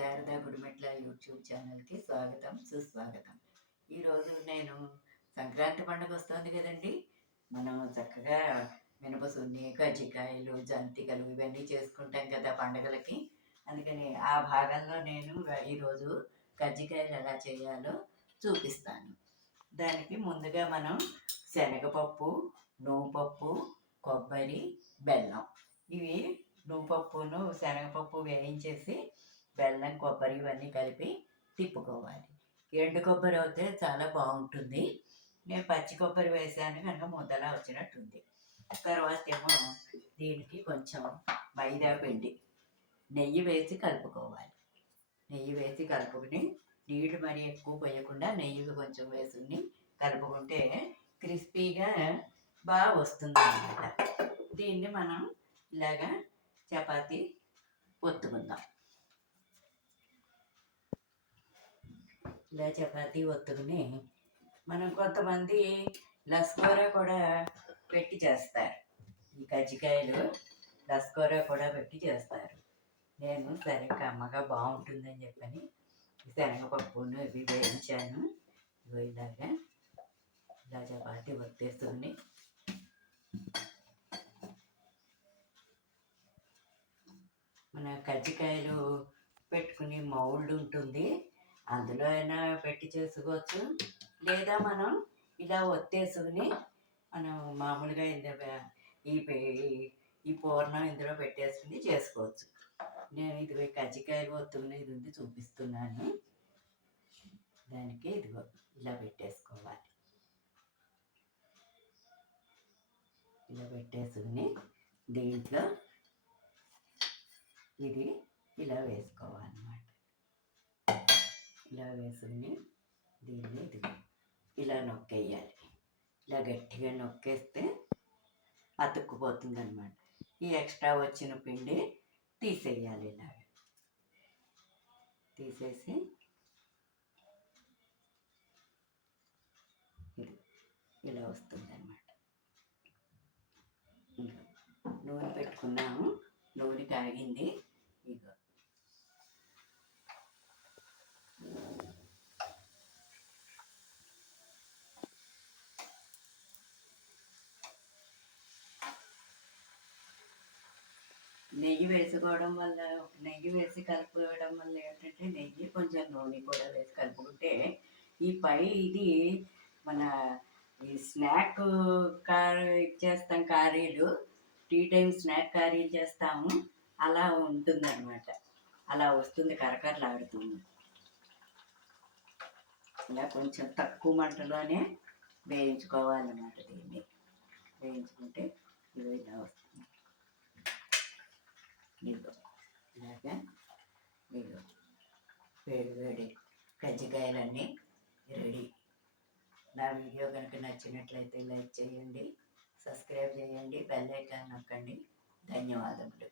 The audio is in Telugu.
శారదా గుడిమెట్ల యూట్యూబ్ ఛానల్కి స్వాగతం సుస్వాగతం. ఈరోజు నేను సంక్రాంతి పండుగ వస్తుంది కదండి. మనం చక్కగా మినపసున్ని, కజ్జికాయలు, జంతికలు ఇవన్నీ చేసుకుంటాం కదా పండుగలకి. అందుకని ఆ భాగంలో నేను ఈరోజు కజ్జికాయలు ఎలా చేయాలో చూపిస్తాను. దానికి ముందుగా మనం శనగపప్పు, నువ్వుపప్పు, కొబ్బరి, బెల్లం ఇవి నువ్వుపప్పును శనగపప్పు వేయించేసి బెల్లం, కొబ్బరి ఇవన్నీ కలిపి తిప్పుకోవాలి. ఎండు కొబ్బరి అయితే చాలా బాగుంటుంది. నేను పచ్చి కొబ్బరి వేసాను కనుక ముద్దలా వచ్చినట్టుంది. తర్వాత ఏమో దీనికి కొంచెం మైదా పిండి నెయ్యి వేసి కలుపుకోవాలి. నెయ్యి వేసి కలుపుకుని నీళ్ళు మరీ ఎక్కువ పోయకుండా నెయ్యి కొంచెం వేసుకుని కలుపుకుంటే క్రిస్పీగా బాగా వస్తుంది అన్నమాట. దీన్ని మనం ఇలాగా చపాతీ ఒత్తుకుందాం. ఇలా చపాతీ ఒత్తుకుని మనం కొంతమంది లస్కూర కూడా పెట్టి చేస్తారు. ఈ కజ్జికాయలు లస్కూర కూడా పెట్టి చేస్తారు. నేను సరే కమ్మగా బాగుంటుందని చెప్పని శనగపప్పును ఇవి వేయించాను. ఇలాగా ఇలా చపాతీ ఒత్తేసుకుని మన కజ్జికాయలు పెట్టుకుని మౌల్డ్ ఉంటుంది, అందులో అయినా పెట్టి చేసుకోవచ్చు. లేదా మనం ఇలా ఒత్తేసుకుని మనం మామూలుగా ఈ పూర్ణం ఇందులో పెట్టేసుకుని చేసుకోవచ్చు. నేను ఇది కజ్జికాయలు ఒత్తుకుని ఇది ఉంది చూపిస్తున్నాను. దానికి ఇదిగో ఇలా పెట్టేసుకోవాలి. ఇలా పెట్టేసుకుని దీంట్లో ఇది ఇలా వేసుకోవాలన్నమాట. ఇలా వేసుకుని దీన్ని ఇది ఇలా నొక్కేయాలి. ఇలా గట్టిగా నొక్కేస్తే అతుక్కుపోతుంది అన్నమాట. ఈ ఎక్స్ట్రా వచ్చిన పిండి తీసేయాలి. ఇలాగ తీసేసి ఇది ఇలా వస్తుంది అన్నమాట. నూనె పెట్టుకున్నాము, నూనె కాగింది. ఇగో నెయ్యి వేసుకోవడం వల్ల, నెయ్యి వేసి కలుపుకోవడం వల్ల ఏంటంటే నెయ్యి కొంచెం నూనె కూడా వేసి కలుపుకుంటే ఈ పై ఇది మన ఈ స్నాక్ ఇచ్చేస్తాం, కారీలు టీ టైం స్నాక్ కారీలు చేస్తాము, అలా ఉంటుందన్నమాట. అలా వస్తుంది, కరకరలాడుతుంది. ఇలా కొంచెం తక్కువ మంటలోనే వేయించుకోవాలన్నమాట. దీన్ని వేయించుకుంటే ఇది ఇలా వస్తుంది. ఇదిగో ఇలాగా ఇదిగో వేడి వేడి కజ్జికాయలన్నీ రెడీ. నా వీడియో కనుక నచ్చినట్లయితే లైక్ చేయండి, సబ్స్క్రైబ్ చేయండి, బెల్ ఐకాన్ నొక్కండి. ధన్యవాదములు.